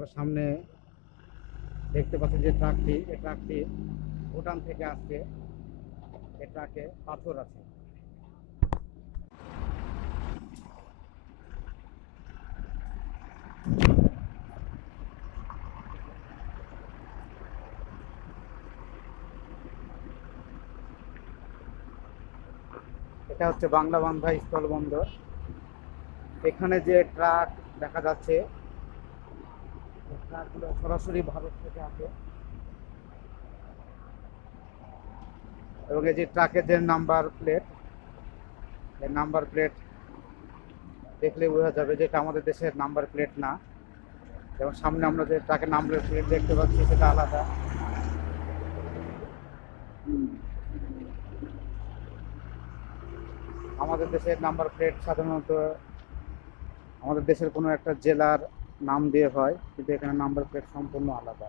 আমরা সামনে দেখতে পাচ্ছি যে ট্রাকটি, এই ট্রাকটি ভুটান থেকে আসছে। এই ট্রাকে পাথর আছে। এটা হচ্ছে বাংলাবান্ধা স্থলবন্দর। এখানে যে ট্রাক দেখা যাচ্ছে, এই ট্রাকগুলো সরাসরি ভারত থেকে আসে। এবং এই যে ট্রাকের যে নাম্বার প্লেট, এই নাম্বার প্লেট দেখলে বোঝা যাবে যে এটা আমাদের দেশের নাম্বার প্লেট না। এবং সামনে আমরা যে ট্রাকের নাম্বার প্লেট দেখতে পাচ্ছি সেটা আলাদা। আমাদের দেশের নাম্বার প্লেট সাধারণত আমাদের দেশের কোনো একটা জেলার নাম দিয়ে হয়, কিন্তু এখানে নাম্বার প্লেট সম্পূর্ণ আলাদা।